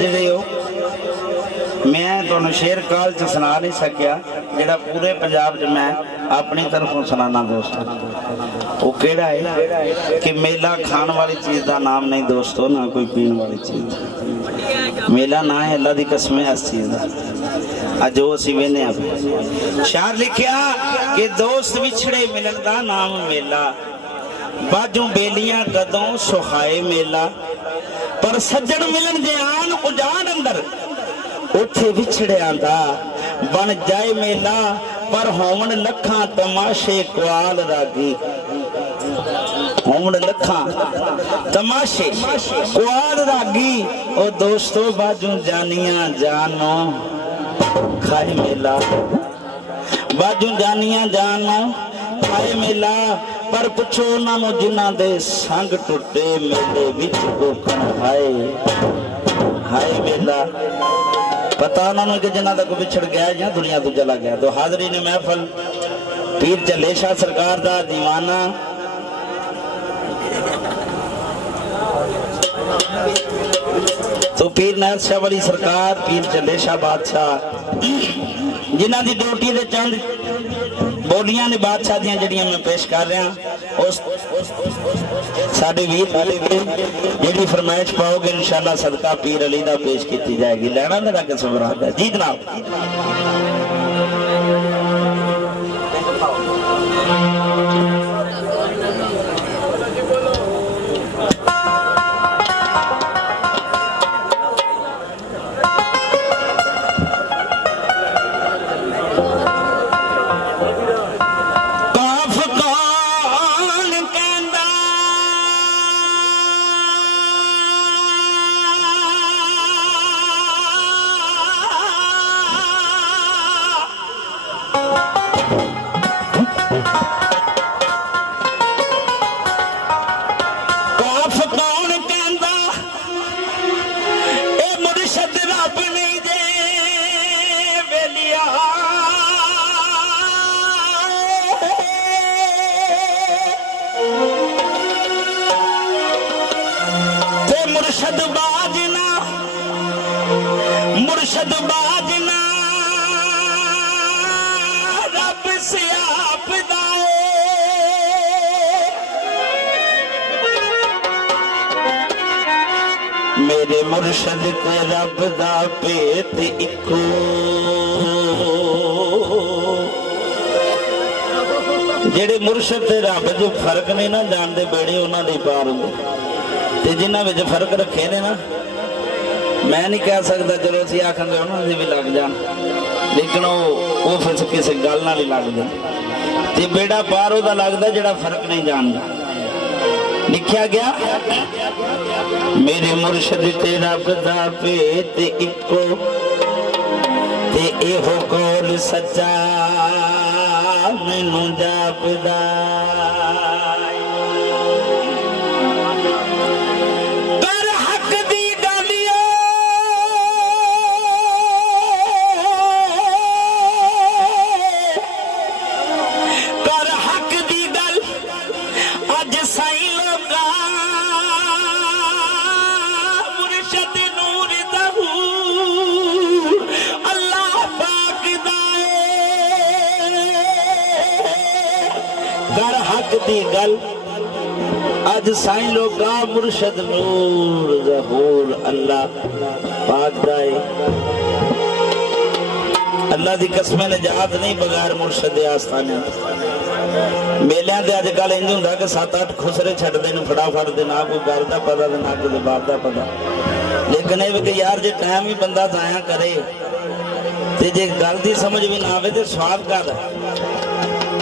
ਜਿਹੜੇ ਉਹ मैं तुहानू शेर काल च सुना नहीं सकिया जिहड़ा पूरे पंजाब च मैं अपनी तरफों सुनाना दोस्तों। वो केड़ा है कि मेला खाण वाली चीज़ का नाम नहीं दोस्तों, ना कोई पीण वाली चीज़। मेला ना है अल्लाह दी कसम है इस चीज़ का। अज वो असीं वेने आप शार लिखिया कि दोस्त विछड़े मिलन का नाम मेला, बाजों बेलियां कदों सुहाए मेला, पर सज्जण मिलन जे आन उजाड़ अंदर उथे विछड़िया दा बन जाए मेला, पर होवन लखा तमाशे कुआल रागी। होवन लखा तमाशे कुआल रागी ओ दोस्तों बाजू जानिया जानो खाए मेला, बाजू जानिया जानो खाए मेला, पर पुछो उन्होंने जिन्हां दे संग टुटे मेले विच कोकण हाए हाए मेला। पता उन्होंने कि जिन्हों तक विछड़ गया या दुनिया तो चला गया। तो हाजरी ने महफल पीर झल्ले शाह सरकार दा दीवाना तो पीर नायर शाह वाली सरकार पीर झल्ले शाह बादशाह जिन्हों की ड्यूटी दे चंद बोलियां ने बादशाह दियां जड़ियां मैं पेश कर रहा। उस साडे वीर जी फरमाइश पाओगे इंशाअल्लाह सदका पीर अली दा पेश की जाएगी। लैना मेरा किस मुराद है जी जनाब। मुर्शद बाजना रब से आप दाए, मेरे मुर्शद को रब दा पेत इको, जेड़े मुर्शद ते रब जो फर्क नहीं ना जानते बेड़े उन्होंने दे पार होंगे ते जिन्हां विच फर्क रखे ने ना मैं नहीं कह सकता चलो असीं आखांगे उन्होंने भी लग जान, लेकिन वो फिर किसी गल नाल ही लग जाए ते बेड़ा पार उहदा लगदा जिहड़ा फर्क नहीं जानदा। लिखिया गया मेरे मुर्शद ते रब दा भेत इको, ते इहो कौल सच्चा मैनू जापदा। कर हक दी गल अज साईं लोगा मुर्शद नूर ज़हूर अल्लाह पाक दाए। अल्लाह दी कसम निजात नहीं बगैर मुर्शद दे आस्थाने। मेलियां ते अजकल इंज हुंदा कि 7-8 खुसरे छड्डदे ने फटाफट दे, ना कोई गल दा पता ते ना कोई बात दा पता। लेकिन ये कि यार जे टाइम ही बंदा जाया करे ते जे गल दी समझ भी ना आवे ते स्वाद कादा।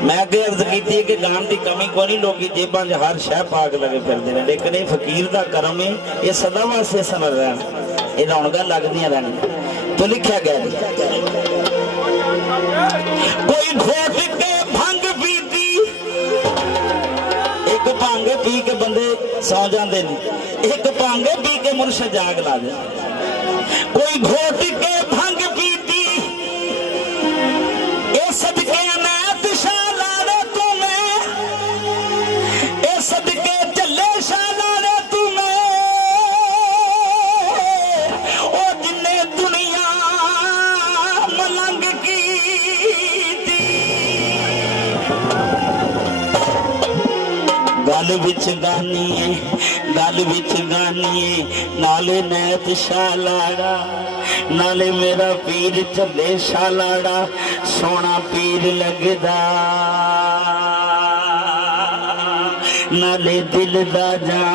मैं अगे अर्ज की कि गान की कमी को नहीं, लोग जेबां च हर शह पाक लगे फिरते हैं, लेकिन ये फकीर का करम है, ये सदा वास्ते समझ रहना, ये रौनक लगदियां रहनियां। तो लिखा गया कोई घोट के भंग पीती, एक भांगे पी के बंदे सौ जाते हैं, एक भांगे पी के मुर्शद जाग ला दे। कोई घोट के भंग पीती ये सदके सदके चले शाला रे तुम्हें, ओ गल विच गानी नाले नैत शालाड़ा नाले मेरा पीर चले शालाड़ा सोना पीर लगदा नाले दिल दा जानी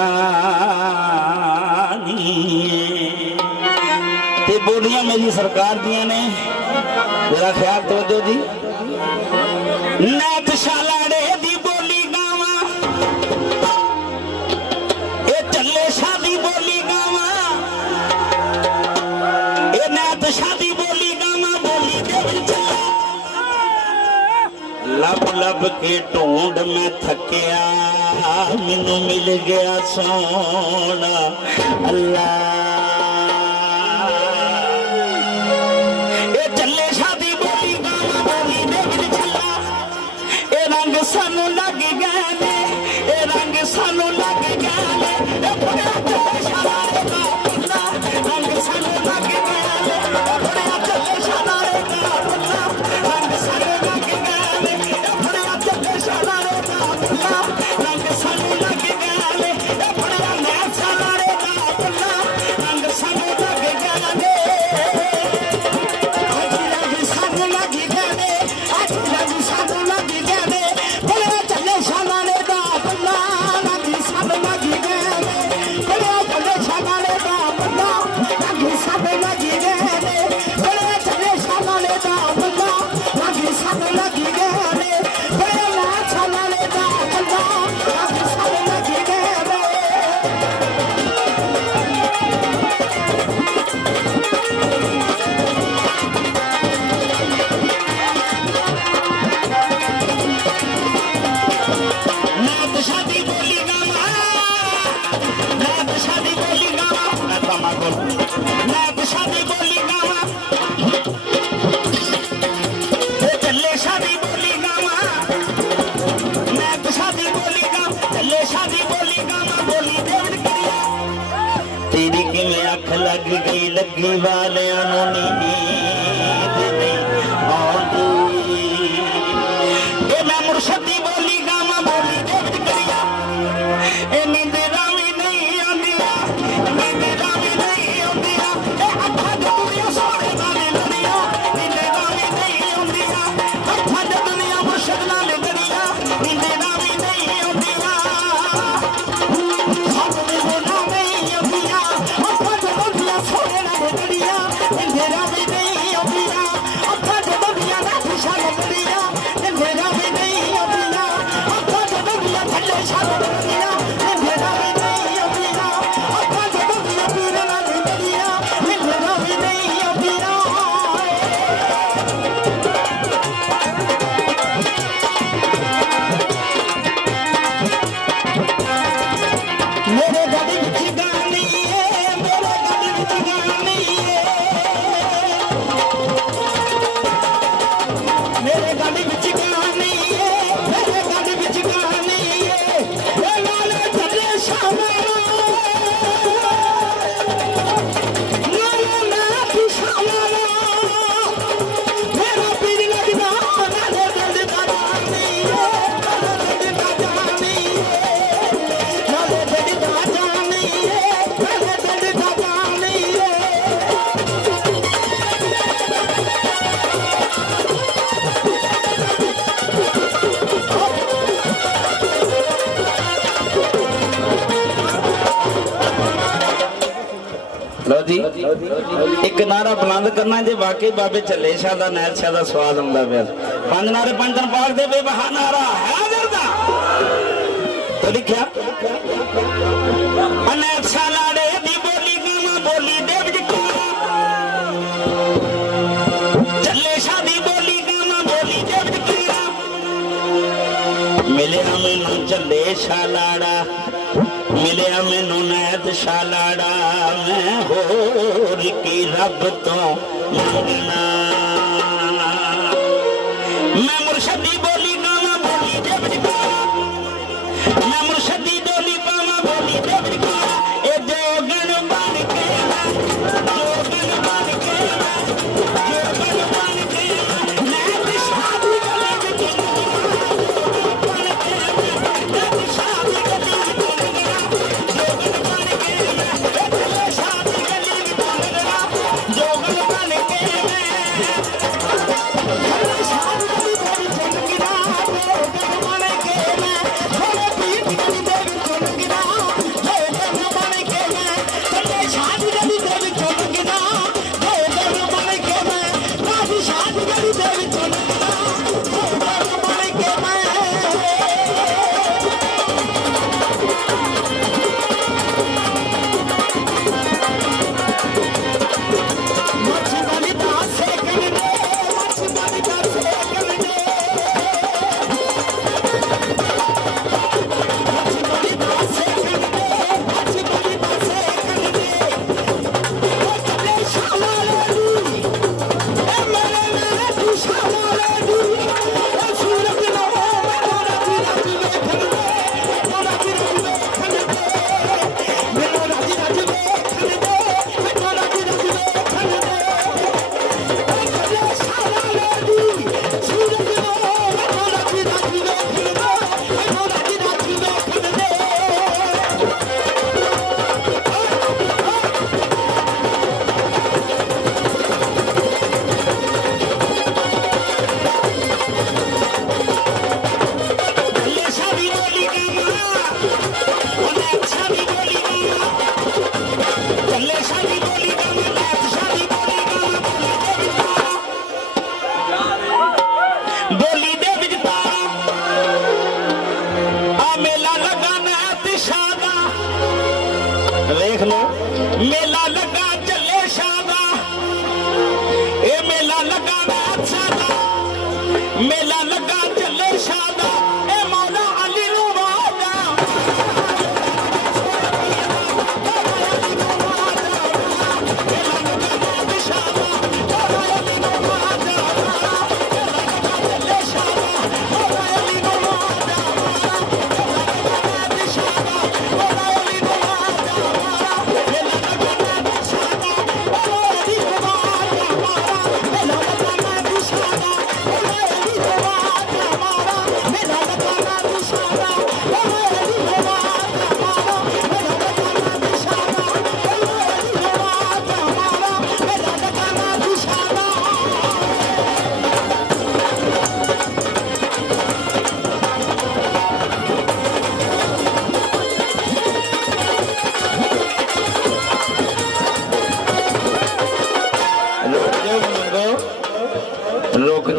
ते बोलियां मेरी सरकार दियां ने मेरा ख्याल तवज्जो जी नैत शालाड़े दी बोली गावा ए चले शादी बोली गावा ए नैत शादी बोली गावा बोली दे विच लब लब के ढूंढ मैं थकिया मैनू मिल गया सोना अल्लाह सानू लग गए ने ए रंग सानू लग गए ने बड़ा चले शालारे दा पुल्ला रंग सानू लग गए ने बड़ा चले शालारे दा पुल्ला रंग सानू लग गए ने बड़ा चले शालारे दा पुल्ला रंग सानू लग गए ने बड़ा मैं शालारे दा पुल्ला रंग सानू लग गए ने आज रंग सानू लग गए ने आज रंग सानू लग गए ने लग गई लगी वाले मैं मुर्शदी बोली गावा बोली देवत करिया नींदरा भी नहीं आंदिया नींदरा भी नहीं आंदिया अखा दुनिया सोने वाले दुनिया नींदरा भी नहीं आंदिया अखा दुनिया मुर्शद नाल करिया नींदरा भी नहीं आंदिया सब होना नहीं आंदिया सोने ना दुनिया नींदरा भी नहीं आंदिया अखा दुनिया ना खुशा दुनिया नींदरा भी नहीं आंदिया अखा दुनिया थल्ले शाल दुनिया नींदरा भी नहीं आंदिया अखा दुनिया पीर ना दुनिया नींदरा भी नहीं आंदिया मेरे गली विच गानी है मेरे गली विच गानी है मेरे गली विच गानी है मेरे गली विच गानी है ए नाले चले शामारा नाले नाथ शामारा मेरा पीर लगदा नाले दिल दा जानी है नाले दिल दा जानी है नाले दिल दा जानी है नाले दिल दा जानी है लो जी एक नारा बुलंद करना जे वाकई बाबे झल्ले शाह दा नैत शाह दा स्वाद आउंदा पिया पंज नारे पंजन पाक दे बेबहा नारा हैदर दा तो लिखिया नैत शाह लाड़े दी बोली गावा बोली देव जी झल्ले शाह दी बोली गावा बोली देव जी मिले मैनू झल्ले शाह लाड़ा मिले मैनू नैत शाह लाड़ा मैं होर की रब तो मंगना मैं मुर्शदी बोली गावा बोली देव जी मैं मुर्शदी बोली पावा बोली देव जी ए जोगन बन के जोगन बन के जोगन बन के नैत शाह दी गली विच बन के नैत शाह दी गली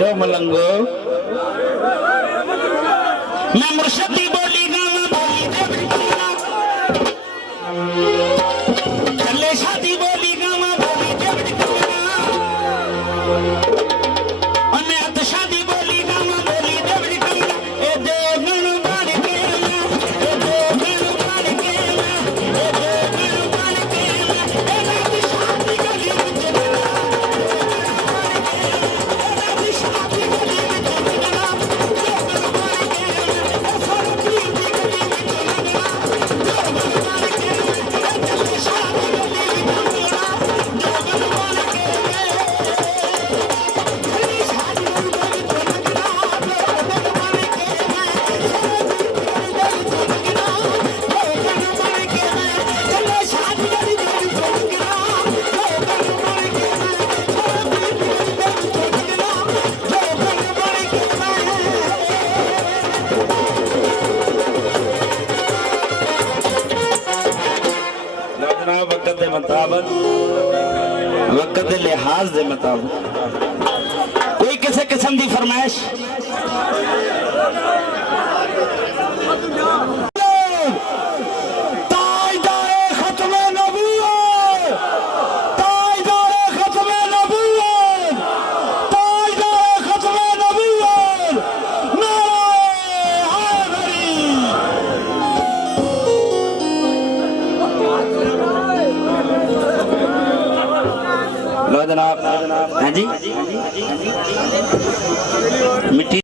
बैठो मलंगो मैं मुर्शद दी बोली गावा बोली दे बिटकना चले शादी बोली गावा बोली दे बिटकना मैं अत शादी बोली गावा बोली दे बिटकना ए दो गण बन के मैं ए दो गण बन के मैं ए दो गण बन के मैं ए रात शादी गली विच वक्त के मुताबिक वक्त के लिहाज के मुताबिक कोई किसी किस्म की फरमाइश लो जनाब, हाँ जी मिट्टी